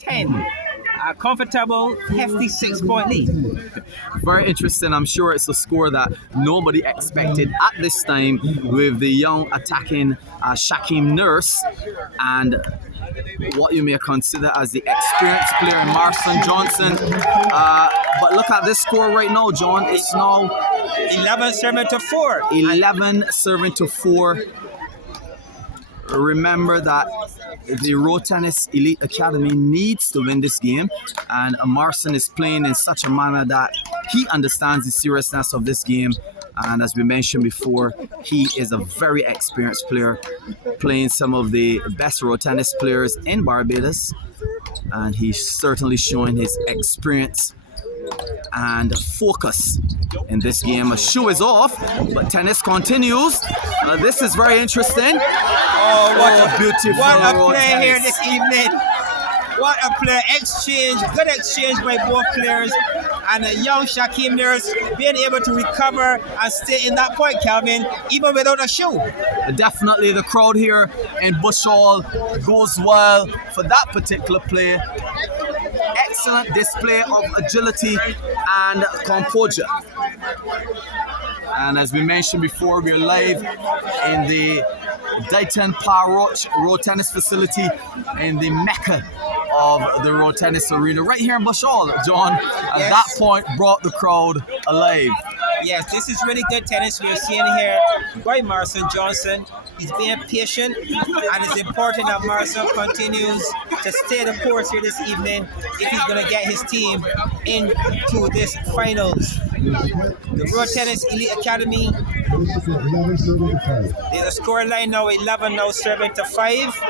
10. A comfortable, hefty 6-point lead. Very interesting. I'm sure it's a score that nobody expected at this time with the young attacking Shakeem Nurse and what you may consider as the experienced player Marson Johnson. But look at this score right now, John. It's now 11 serving to 4. 11 serving to 4. Remember that the Road Tennis Elite Academy needs to win this game, and Marson is playing in such a manner that he understands the seriousness of this game. And as we mentioned before, he is a very experienced player, playing some of the best road tennis players in Barbados, and he's certainly showing his experience and focus in this game. A shoe is off, but tennis continues. This is very interesting. Oh, what a beautiful what a road play tennis. here this evening. What a play. Exchange, good exchange by both players. And a young Shakeem Nurse being able to recover and stay in that point, Calvin, even without a shoe. Definitely the crowd here in Bush Hall goes well for that particular play. Excellent display of agility and composure. And as we mentioned before, we're live in the Dighton Parroch Road Tennis Facility in the Mecca of the Road Tennis Arena, right here in Bush Hall. John, at that point, brought the crowd alive. Yes, this is really good tennis we're seeing here by Marson Johnson. He's being patient, and it's important that Marson continues to stay the course here this evening if he's going to get his team into this finals. The Road Tennis Elite Academy, there's a score line now, 11 now serving to 5.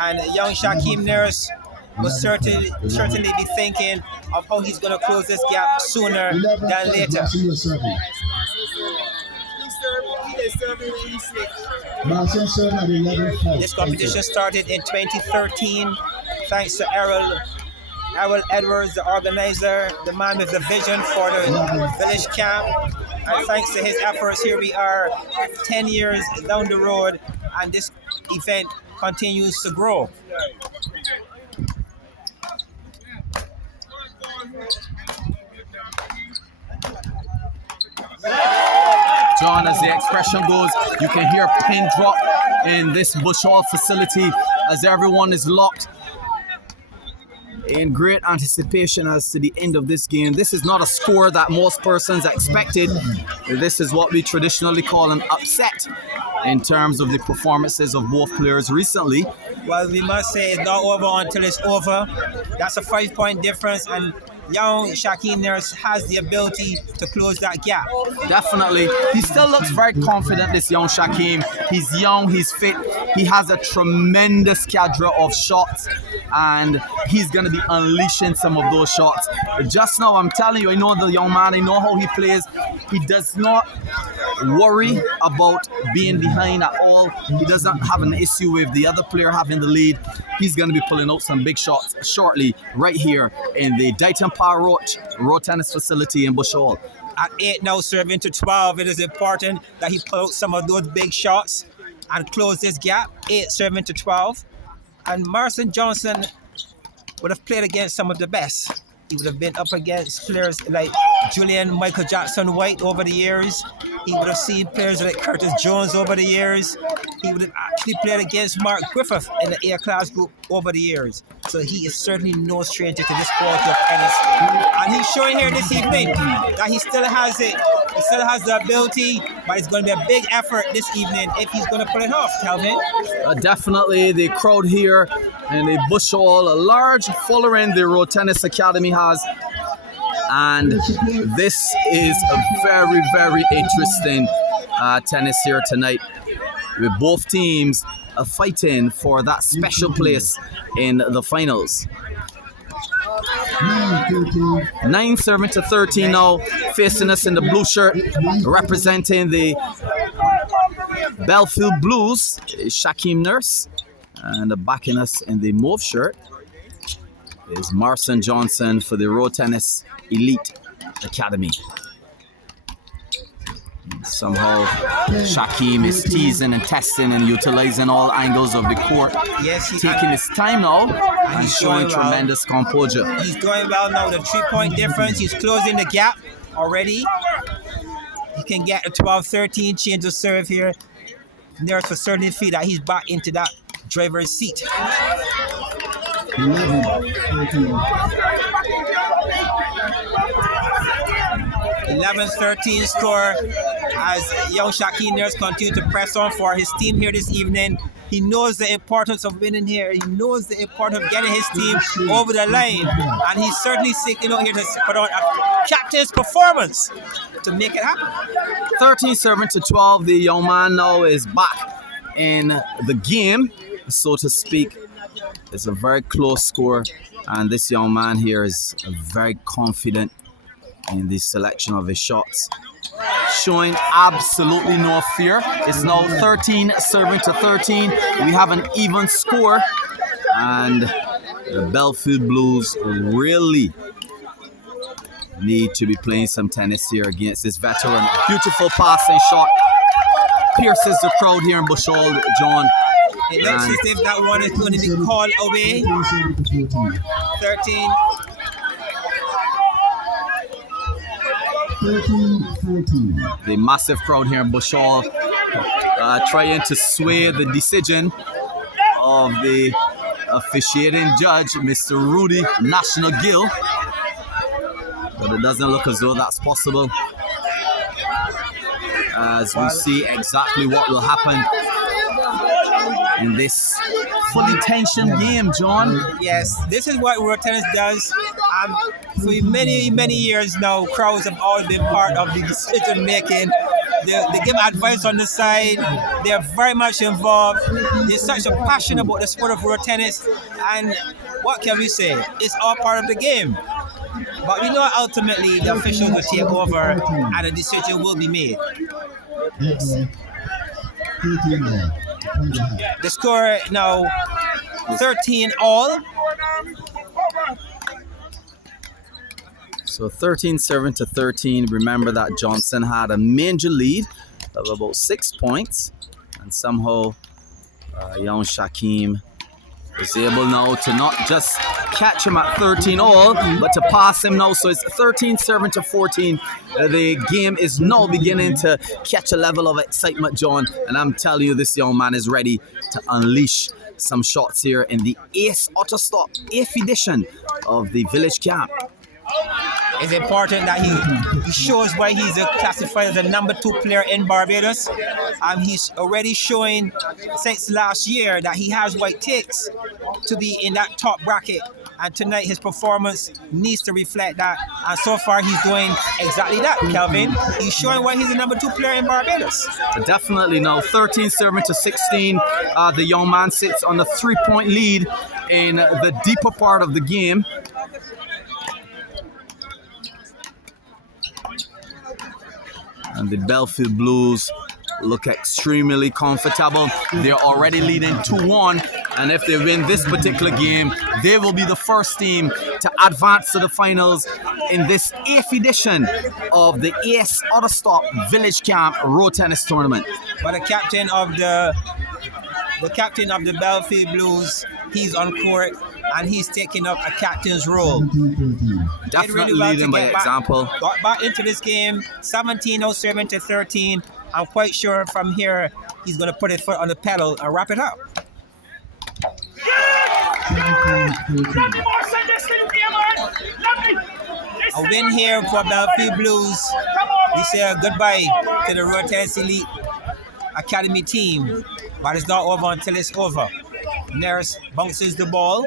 And young Shakeem Nurse will certainly be thinking of how he's going to close this gap sooner than later. This competition started in 2013 thanks to Errol Edwards, the organizer, the man with the vision for the village camp. And thanks to his efforts, here we are 10 years down the road, and this event continues to grow. John, as the expression goes, you can hear a pin drop in this Bush Hall facility as everyone is locked in great anticipation as to the end of this game. This is not a score that most persons expected. This is what we traditionally call an upset in terms of the performances of both players recently. Well, we must say it's not over until it's over. That's a 5-point difference, and young Shakeem Nurse has the ability to close that gap. Definitely. He still looks very confident, this young Shakeem. He's young, he's fit, he has a tremendous cadre of shots, and he's going to be unleashing some of those shots. Just now, I'm telling you, I know the young man, I know how he plays. He does not worry about being behind at all. He doesn't have an issue with the other player having the lead. He's going to be pulling out some big shots shortly right here in the Dighton Parroch Road Tennis Facility in Bush Hall. At 8 now serving to 12, it is important that he pull out some of those big shots and close this gap. 8 serving to 12. And Marson Johnson would have played against some of the best. He would have been up against players like Julian Michael Jackson White over the years. He would have seen players like Curtis Jones over the years. He would have actually played against Mark Griffith in the A-class group over the years. So he is certainly no stranger to this quality of tennis. And he's showing here this evening that he still has it. He still has the ability, but it's going to be a big effort this evening if he's going to pull it off, Calvin. Definitely the crowd here in the Bush Hall, a large following the Road Tennis Academy has. And this is a very, very interesting tennis here tonight, with both teams fighting for that special place in the finals. 9 serving to 13 now, facing us in the blue shirt, representing the Belfield Blues, Shakeem Nurse, and backing us in the mauve shirt is Marson Johnson for the Road Tennis Elite Academy. Somehow, Shakeem is teasing and testing and utilizing all angles of the court. Yes, taking his time now and he's showing doing well. tremendous composure. He's doing well now. The 3-point difference, he's closing the gap already. He can get a 12-13 change of serve here. There's for certain feel that he's back into that driver's seat. 11-13 score as young Shakeem Nurse continue to press on for his team here this evening. He knows the importance of winning here. He knows the importance of getting his team over the line. And he's certainly seeking out here to put on a captain's performance to make it happen. 13-12, the young man now is back in the game, so to speak. It's a very close score, and this young man here is very confident in the selection of his shots, showing absolutely no fear. It's now 13-13. We have an even score, and the Belfield Blues really need to be playing some tennis here against this veteran. Beautiful passing shot pierces the crowd here in Bushall, John. It looks as if that one is going to be called away. 13. The massive crowd here in Bushall trying to sway the decision of the officiating judge, Mr. Rudy National Gill. But it doesn't look as though that's possible, as we see exactly what will happen in this fully tensioned game, John. Yes, this is what road tennis does. For many years now, crowds have always been part of the decision making. They give advice on the side. They are very much involved. They're such a passion about the sport of road tennis. And what can we say? It's all part of the game. But we know ultimately the officials will take over and a decision will be made. The score now 13 all. So 13-13. Remember that Johnson had a major lead of about 6 points, and somehow young Shakeem is able now to not just catch him at 13 all, but to pass him now. So it's 13-14. The game is now beginning to catch a level of excitement, John. And I'm telling you, this young man is ready to unleash some shots here in the Ace Autostop 8th edition of the Village Camp. It's important that he shows why he's classified as the number 2 player in Barbados. He's already showing since last year that he has what it takes to be in that top bracket. And tonight his performance needs to reflect that. And so far he's doing exactly that, Kelvin. He's showing why he's the number 2 player in Barbados. Definitely now 13-16. The young man sits on a 3-point lead in the deeper part of the game. And the Belfield Blues look extremely comfortable. They're already leading 2-1. And if they win this particular game, they will be the first team to advance to the finals in this 8th edition of the Ace Autostop Village Camp Road Tennis Tournament. But the captain of the Belfield Blues, he's on court and he's taking up a captain's role. Definitely leading by example. Got back into this game, 17-13. I'm quite sure from here he's going to put his foot on the pedal and wrap it up. A win here for Belfield Blues. We say goodbye to the Road Tennis Elite Academy team, but it's not over until it's over. Nurse bounces the ball.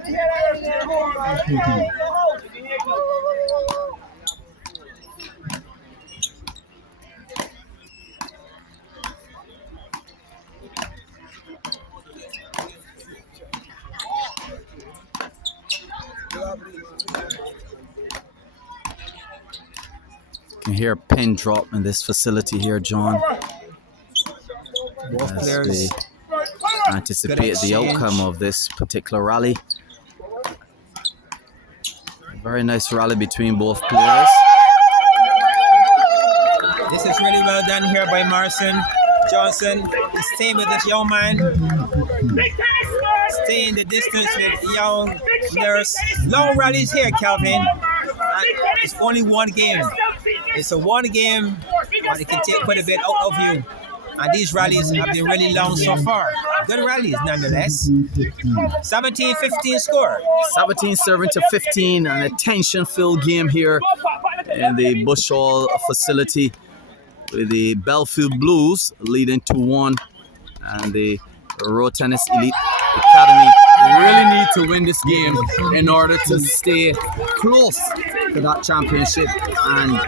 You can hear a pin drop in this facility here, John. Both As players we anticipate the outcome of this particular rally. A very nice rally between both players. This is really well done here by Marson Johnson. He's staying with this young man, staying the distance with young Nurse. Long rallies here, Calvin. And it's only one game. It's a one game, but it can take quite a bit out of you. And these rallies have been really long so far. Good rallies, nonetheless. 17-15 score. 17 serving to 15, an attention-filled game here in the Bush Hall facility with the Belfield Blues leading 2-1, and the Road Tennis Elite Academy really need to win this game in order to stay close to that championship and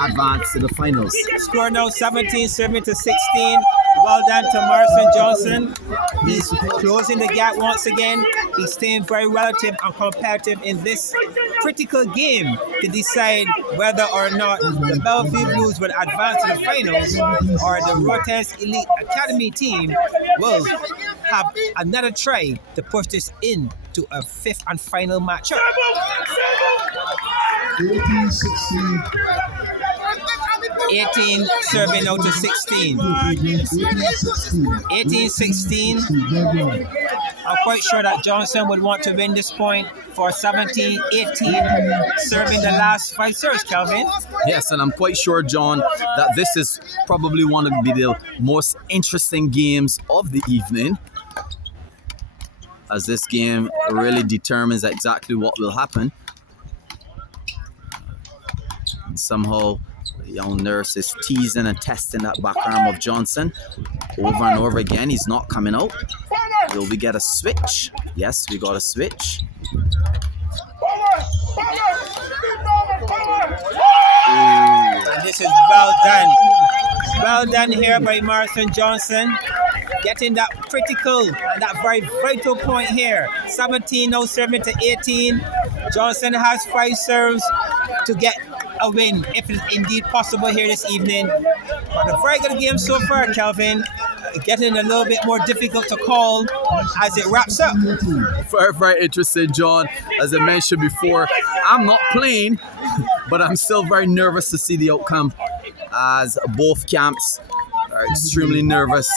advance to the finals. Score now 17-16. Well done to Marson Johnson. He's closing the gap once again. He's staying very relative and competitive in this critical game to decide whether or not the Belfield Blues will advance to the finals or the Rotes Elite Academy team will have another try to push this into a fifth and final matchup. 18 serving out to 16. 18-16. I'm quite sure that Johnson would want to win this point for 17-18, serving the last 5 serves, Calvin. Yes, and I'm quite sure, John, that this is probably one of the most interesting games of the evening, as this game really determines exactly what will happen. And somehow the young Nurse is teasing and testing that back arm of Johnson over and over again. He's not coming out. Will we get a switch? Yes, we got a switch. And this is well done. Well done here by Marson Johnson. Getting that critical and that very vital point here. 17 now serving to 18. Johnson has 5 serves to get a win if it's indeed possible here this evening. But a very good game so far, Calvin. Getting a little bit more difficult to call as it wraps up. Very, very interesting, John. As I mentioned before, I'm not playing, but I'm still very nervous to see the outcome, as both camps are extremely nervous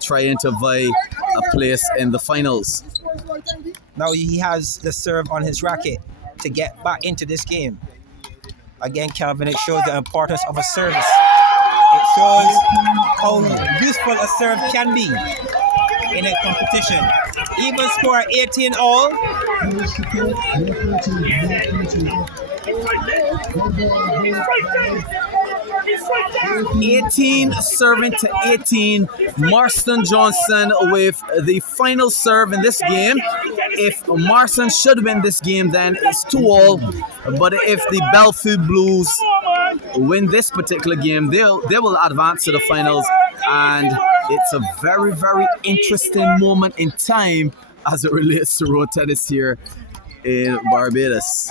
trying to vie a place in the finals. Now he has the serve on his racket to get back into this game. Again, Calvin, it shows the importance of a service. It shows how useful a serve can be in a competition. Even score 18 all. 18 serving to 18. Marston Johnson with the final serve in this game. If Marson should win this game, then it's 2-all. But if the Belfield Blues win this particular game, they will advance to the finals. And it's a very, very interesting moment in time as it relates to road tennis here in Barbados.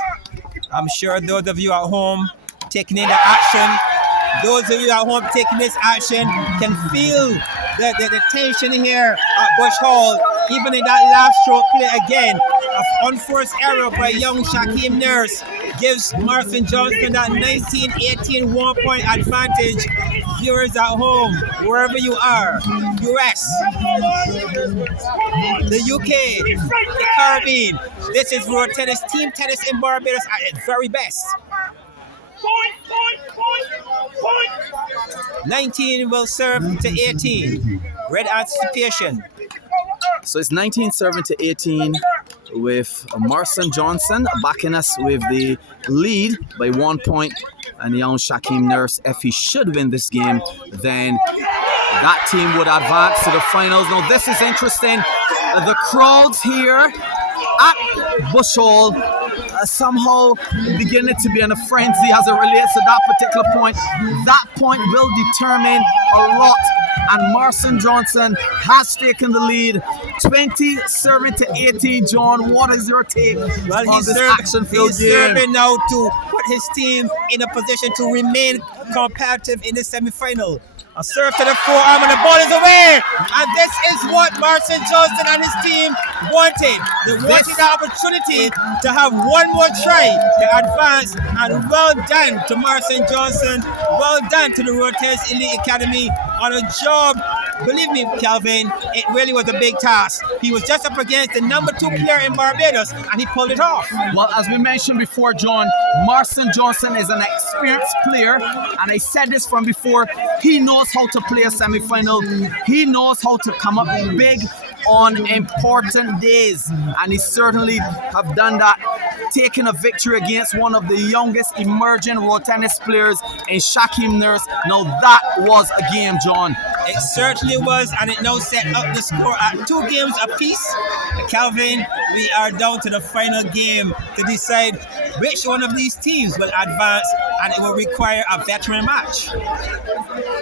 I'm sure those of you at home taking in the action, those of you at home taking this action can feel the tension here at Bush Hall. Even in that last stroke play again, an unforced error by young Shakeem Nurse gives Marson Johnson that 19-18 1-point advantage. Viewers at home, wherever you are, US, the UK, the Caribbean, this is road tennis, team tennis in Barbados at its very best. 19 will serve to 18. Red anticipation. So it's 19 serving to 18 with Marson Johnson backing us with the lead by 1 point. And young Shakeem Nurse, if he should win this game, then that team would advance to the finals. Now this is interesting. The crowds here at Bush Hall somehow beginning to be in a frenzy as it relates to that particular point. That point will determine a lot, and Marson Johnson has taken the lead, 20 serving to 18. John, what is your take on this action-filled game? He's serving now to put his team in a position to remain competitive in the semi-final. A serve to the forearm and the ball is away. And this is what Marson Johnson and his team wanted. They wanted the opportunity to have one more try to advance. And well done to Marson Johnson. Well done to the Rotes Elite Academy on a job. Believe me, Calvin, it really was a big task. He was just up against the number 2 player in Barbados, and he pulled it off. Well, as we mentioned before, John, Marson Johnson is an experienced player, and I said this from before, he knows how to play a semi-final. He knows how to come up big on important days, and he certainly have done that, taking a victory against one of the youngest emerging road tennis players in Shakeem Nurse. Now that was a game, John. It certainly was, and it now set up the score at 2 games apiece. Calvin, we are down to the final game to decide which one of these teams will advance, and it will require a veteran match.